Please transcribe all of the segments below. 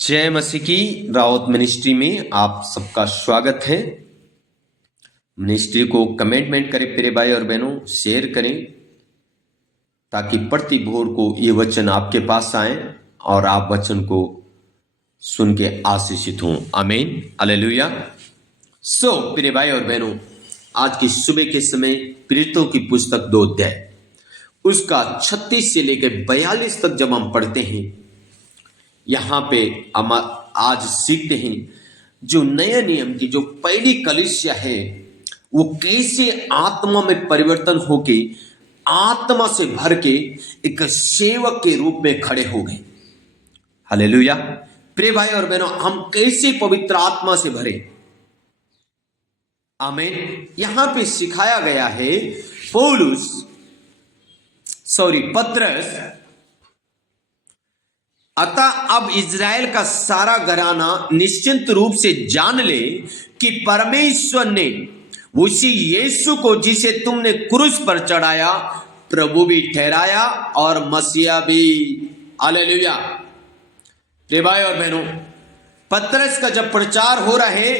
जय मसीह की रावत मिनिस्ट्री में आप सबका स्वागत है। मिनिस्ट्री को कमेंट करें प्यारे भाई और बहनों, शेयर करें ताकि प्रति भोर को ये वचन आपके पास आए और आप वचन को सुन के आशीषित हों। आमीन, हालेलुया। प्यारे भाई और बहनों, आज की सुबह के समय प्रेरितों की पुस्तक 2 अध्याय उसका 36 से लेकर 42 तक जब हम पढ़ते हैं, यहां पे हम आज सीखते हैं जो नया नियम की जो पहली कलीसिया है वो कैसे आत्मा में परिवर्तन होके आत्मा से भर के एक सेवक के रूप में खड़े हो गए। हालेलुया। प्रिय भाई और बहनों, हम कैसे पवित्र आत्मा से भरे। आमीन। यहां पे सिखाया गया है पतरस, अतः अब इज़राइल का सारा घराना निश्चिंत रूप से जान ले कि परमेश्वर ने उसी यीशु को जिसे तुमने क्रूस पर चढ़ाया प्रभु भी ठहराया और मसीहा भी। हालेलुया। प्रिय भाई और बहनों, पतरस का जब प्रचार हो रहा है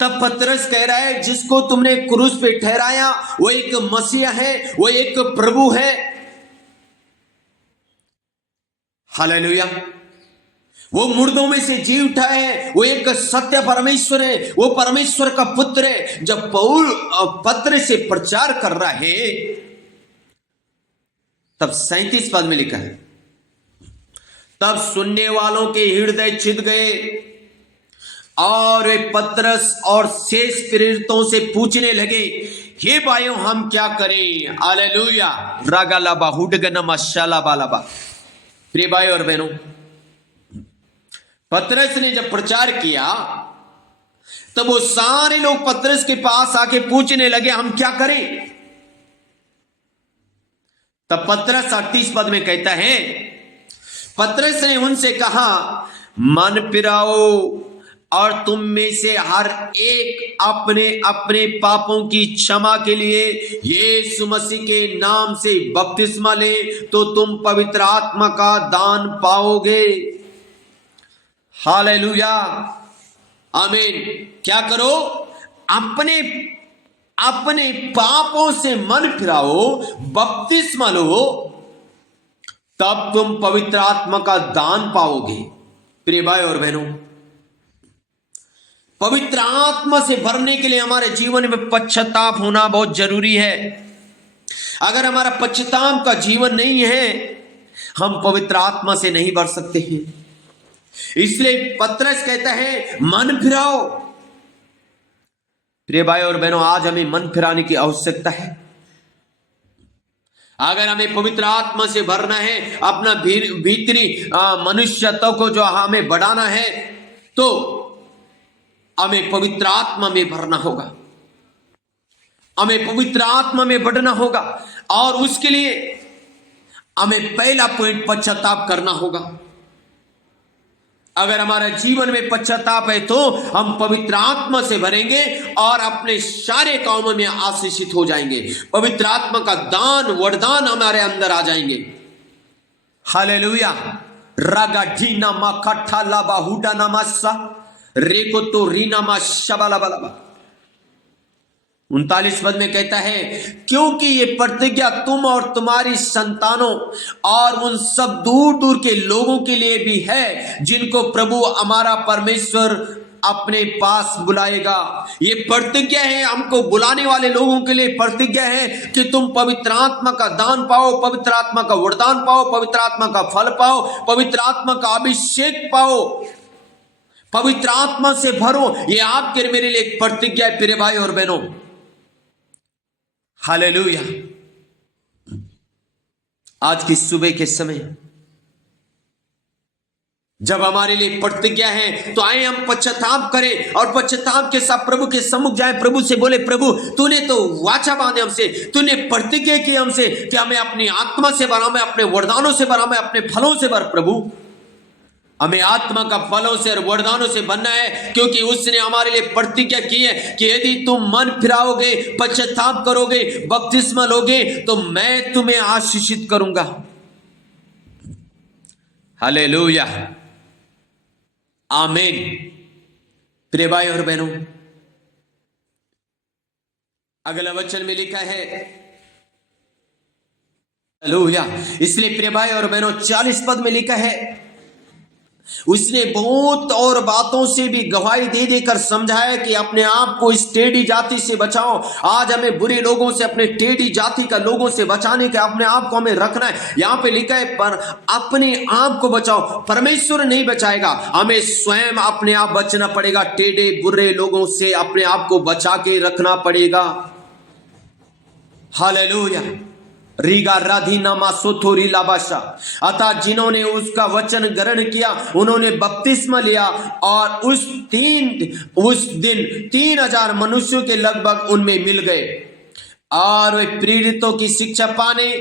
तब पतरस कह रहा है जिसको तुमने क्रूस पे ठहराया वो एक मसीहा है, वो एक प्रभु है। हालेलुया। वो मुर्दों में से जी उठा है, वो एक सत्य परमेश्वर है, वो परमेश्वर का पुत्र है। जब पत्र से प्रचार कर रहा है तब 37 पद में लिखा है, तब सुनने वालों के हृदय छिद गए और वे पतरस और शेष प्रेरितों से पूछने लगे, हे भाइयों हम क्या करें। हालेलुया। रागालाबा हुडगनमा शालाबालाबा। प्रिय भाई और बहनों, पतरस ने जब प्रचार किया तब वो सारे लोग पतरस के पास आके पूछने लगे हम क्या करें। तब पतरस 38 पद में कहता है, पतरस ने उनसे कहा मन फिराओ और तुम में से हर एक अपने अपने पापों की क्षमा के लिए यीशु मसीह के नाम से बपतिस्मा ले तो तुम पवित्र आत्मा का दान पाओगे। हालेलुया। आमीन। क्या करो? अपने अपने पापों से मन फिराओ, बपतिस्मा लो, तब तुम पवित्र आत्मा का दान पाओगे। प्रिय भाई और बहनों, पवित्र आत्मा से भरने के लिए हमारे जीवन में पश्चाताप होना बहुत जरूरी है। अगर हमारा पश्चाताप का जीवन नहीं है, हम पवित्र आत्मा से नहीं भर सकते हैं। इसलिए पतरस कहता है मन फिराओ। प्रिय भाई और बहनों, आज हमें मन फिराने की आवश्यकता है। अगर हमें पवित्र आत्मा से भरना है, अपना भीतरी मनुष्यत्व को जो हमें बढ़ाना है, तो हमें पवित्र आत्मा में भरना होगा, हमें पवित्र आत्मा में बढ़ना होगा। और उसके लिए हमें पहला पॉइंट पश्चाताप करना होगा। अगर हमारा जीवन में पश्चाताप है तो हम पवित्र आत्मा से भरेंगे और अपने सारे कामों में आशीषित हो जाएंगे। पवित्र आत्मा का दान वरदान हमारे अंदर आ जाएंगे। हालेलुया। रागा ढीना मा कट्ठा लाबा हुडा नमासा रेको तो रीनामा शबालाबालाबा। 39 पद में कहता है, क्योंकि ये प्रतिज्ञा तुम और तुम्हारी संतानों और उन सब दूर दूर के लोगों के लिए भी है जिनको प्रभु हमारा परमेश्वर अपने पास बुलाएगा। ये प्रतिज्ञा है, हमको बुलाने वाले लोगों के लिए प्रतिज्ञा है कि तुम पवित्र आत्मा का दान पाओ, पवित्र आत्मा का वरदान पाओ, पवित्र आत्मा का फल पाओ, पवित्र आत्मा का अभिषेक पाओ, पवित्र आत्मा से भरो। ये आपके मेरे लिए एक प्रतिज्ञा है प्रिय भाई और बहनों। हालेलुया। आज की सुबह के समय जब हमारे लिए प्रतिज्ञा है तो आए हम पश्चाताप करें और पश्चाताप के साथ प्रभु के सम्मुख जाए, प्रभु से बोले, प्रभु तूने तो वाचा बांधे हमसे, तूने प्रतिज्ञा की हमसे कि हमें अपनी आत्मा से भरा, मैं अपने वरदानों से भरा, मैं अपने फलों से भर। प्रभु हमें आत्मा का फलों से और वरदानों से बनना है, क्योंकि उसने हमारे लिए प्रतिज्ञा की है कि यदि तुम मन फिराओगे, पश्चाताप करोगे, बपतिस्मा लोगे तो मैं तुम्हें आशीषित करूंगा। हालेलुया। आमीन। प्रिय भाई और बहनों, अगला वचन में लिखा है, हालेलुया। इसलिए प्रिय भाई और बहनों 40 पद में लिखा है, उसने बहुत और बातों से भी गवाही दे देकर समझाया कि अपने आप को इस टेढ़ी जाति से बचाओ। आज हमें बुरे लोगों से, अपने टेढ़ी जाति का लोगों से बचाने के अपने आप को हमें रखना है। यहां पे लिखा है पर अपने आप को बचाओ। परमेश्वर नहीं बचाएगा, हमें स्वयं अपने आप बचना पड़ेगा। टेढ़े बुरे लोगों से अपने आप को बचा के रखना पड़ेगा। हालेलुया। रीगा राधी नामा सोथोरी लाबाशा। अतः जिन्होंने उसका वचन ग्रहण किया उन्होंने बपतिस्मा लिया और उस दिन 3000 मनुष्यों के लगभग उनमें मिल गए और वे प्रेरितों की शिक्षा पाने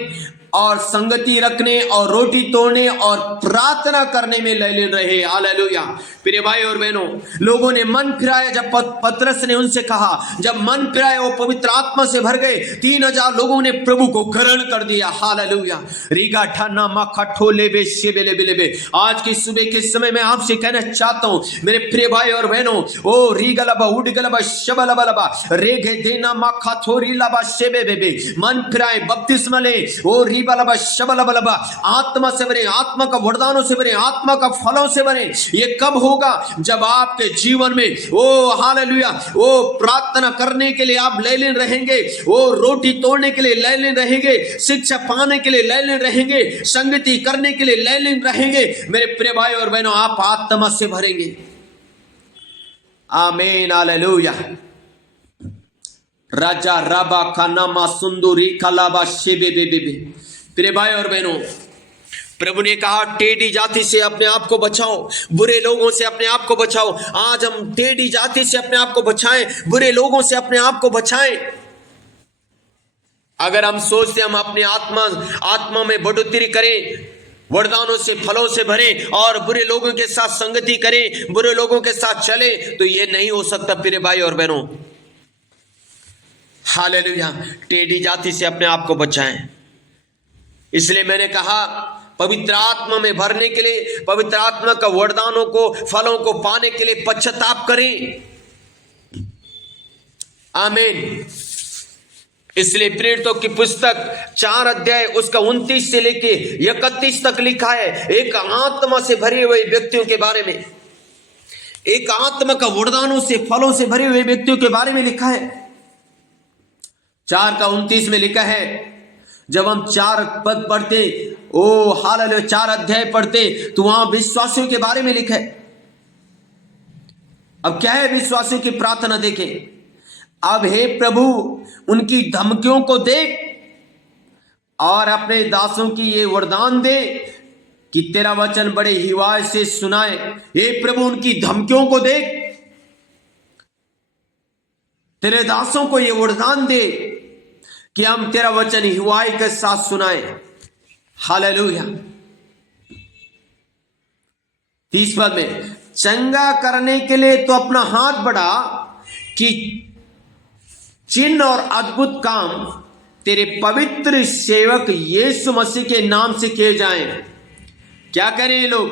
और संगति रखने और रोटी तोड़ने और प्रार्थना करने में लगे रहे। हालेलुया। प्रिय भाई और बहनों, लोगों ने मन फिराया। जब पतरस ने उनसे कहा, जब मन फिराया, वो पवित्र आत्मा से भर गए। 3000 लोगों ने प्रभु को ग्रहण कर दिया। हालेलुया। रीगा ठाना माखा ठोले बे शेबे लेबे लेबे। आज की सुबह के समय में आपसे कहना चाहता हूं मेरे प्रिय भाई और बहनों, ओ रीगलबा उडगलबा शबलबलबा रेगे देना माखा थोरी लबा शेबे बेबे। मन फिराए, बपतिस्मा ले, ओ रीबलबा शबलबलबा। आत्मा से भरे, आत्मा का वरदानों से भरे, आत्मा का फलों से भरे। ये कब होगा? जब आपके जीवन में ओ हालेलुया, ओ प्रार्थना करने के लिए आप लयलीन रहेंगे, ओ रोटी तोड़ने के लिए लयलीन रहेंगे, शिक्षा पाने के लिए लयलीन रहेंगे, संगति करने के लिए लयलीन रहेंगे। मेरे प्रिय भाई और बहनों, आप आत्मा से भरेंगे। आमीन। हालेलुया। राजा राबा खानामा सुंदरी कलाबा शेबे बेबे। प्रिय भाई और बहनों, प्रभु ने कहा टेढ़ी जाति से अपने आप को बचाओ, बुरे लोगों से अपने आप को बचाओ। आज हम टेढ़ी जाति से अपने आप को बचाएं, बुरे लोगों से अपने आप को बचाएं। अगर हम सोचते हम अपनी आत्मा में बढ़ोतरी करें, वरदानों से, फलों से भरें और बुरे लोगों के साथ संगति करें, बुरे लोगों के साथ चले, तो यह नहीं हो सकता। प्रिय भाई और बहनों, हालेलुया। टेढ़ी जाति से अपने आप को बचाएं। इसलिए मैंने कहा पवित्र आत्मा में भरने के लिए, पवित्र आत्मा का वरदानों को, फलों को पाने के लिए पश्चाताप करें। आमीन। इसलिए प्रेरितों की पुस्तक 4 अध्याय उसका 29 से लेके 31 तक लिखा है, एक आत्मा से भरे हुए व्यक्तियों के बारे में, एक आत्मा का वरदानों से, फलों से भरे हुए व्यक्तियों के बारे में लिखा है। 4 का 29 में लिखा है, जब हम 4 पद पढ़ते, ओ हालेलुया, 4 अध्याय पढ़ते, तो वहां विश्वासियों के बारे में लिखा है। अब क्या है विश्वासियों की प्रार्थना? देखें, अब हे प्रभु उनकी धमकियों को देख और अपने दासों की ये वरदान दे कि तेरा वचन बड़े हिवाय से सुनाए। हे प्रभु उनकी धमकियों को देख, तेरे दासों को ये वरदान दे कि हम तेरा वचन हिवाई के साथ सुनाए। हालेलुया। 30 पद में, चंगा करने के लिए तो अपना हाथ बढ़ा कि चिन्ह और अद्भुत काम तेरे पवित्र सेवक यीशु मसीह के नाम से किए जाएं। क्या करें ये लोग?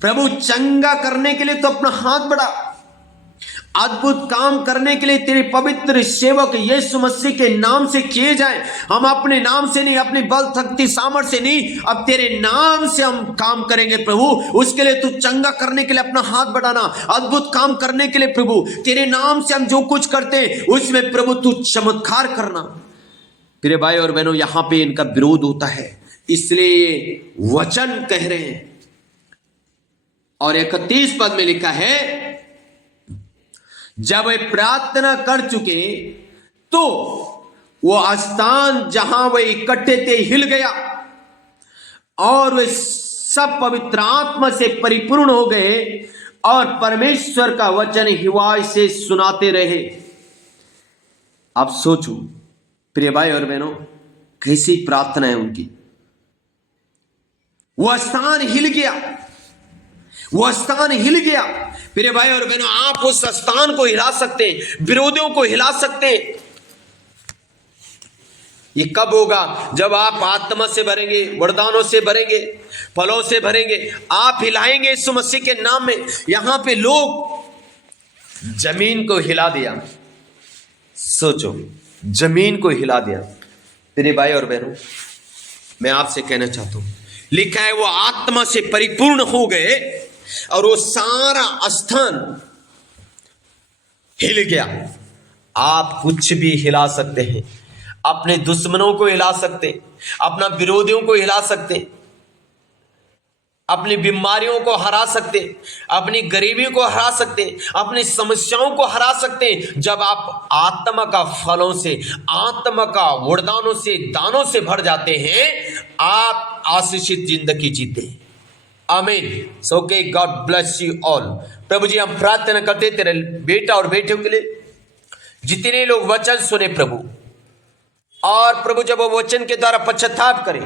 प्रभु चंगा करने के लिए तो अपना हाथ बढ़ा, अद्भुत काम करने के लिए तेरे पवित्र सेवक यीशु मसीह के नाम से किए जाए। हम अपने नाम से नहीं, अपनी बल शक्ति सामर्थ्य से नहीं, अब तेरे नाम से हम काम करेंगे प्रभु। उसके लिए तू चंगा करने के लिए अपना हाथ बढ़ाना, अद्भुत काम करने के लिए प्रभु तेरे नाम से हम जो कुछ करते हैं उसमें प्रभु तू चमत्कार करना। प्रिय भाई और बहनों, यहां पे इनका विरोध होता है, इसलिए वचन कह रहे हैं। और 31 पद में लिखा है, जब वे प्रार्थना कर चुके तो वो स्थान जहां वे इकट्ठे थे हिल गया और वे सब पवित्र आत्मा से परिपूर्ण हो गए और परमेश्वर का वचन हिवाई से सुनाते रहे। आप सोचो प्रिय भाई और बहनों, कैसी प्रार्थना है उनकी। वह स्थान हिल गया, वह स्थान हिल गया। प्रिय भाई और बहनों, आप उस स्थान को हिला सकते हैं, विरोधियों को हिला सकते हैं। ये कब होगा? जब आप आत्मा से भरेंगे, वरदानों से भरेंगे, फलों से भरेंगे, आप हिलाएंगे यीशु मसीह के नाम में। यहां पे लोग जमीन को हिला दिया, सोचो, जमीन को हिला दिया। मेरे भाई और बहनों, मैं आपसे कहना चाहता हूं, लिखा है वो आत्मा से परिपूर्ण हो गए और वो सारा स्थान हिल गया। आप कुछ भी हिला सकते हैं, अपने दुश्मनों को हिला सकते, अपना विरोधियों को हिला सकते, अपनी बीमारियों को हरा सकते, अपनी गरीबी को हरा सकते, अपनी समस्याओं को हरा सकते, जब आप आत्मा का फलों से, आत्मा का वरदानों से, दानों से भर जाते हैं। आप आशीषित जिंदगी जीते। आमीन। सो के गॉड ब्लेस यू ऑल। प्रभु जी, हम प्रार्थना करते तेरे बेटा और बेटियों के लिए, जितने लोग वचन सुने प्रभु, और प्रभु जब वो वचन के द्वारा पश्चाताप करें,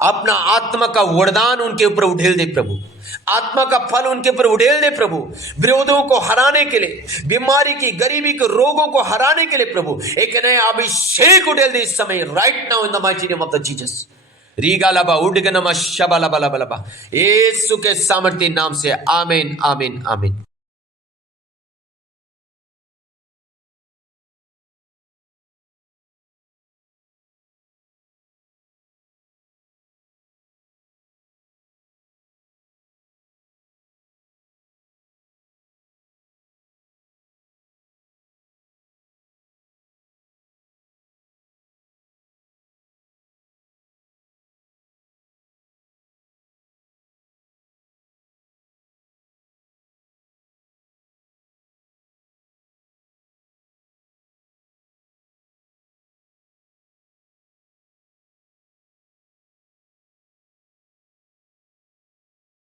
अपना आत्मा का वरदान उनके ऊपर उड़ेल दे प्रभु, आत्मा का फल उनके ऊपर उड़ेल दे प्रभु, विरोधों को हराने के लिए, बीमारी की, गरीबी के, रोगों को हराने के लिए प्रभु एक नया अभिषेक उड़ेल दे इस समय, right now in the mighty name of the Jesus. Riga लबा उडगनमा शबा लबा लबा लबा, यीशु के सामर्थ्य नाम से। आमीन, आमीन, आमीन।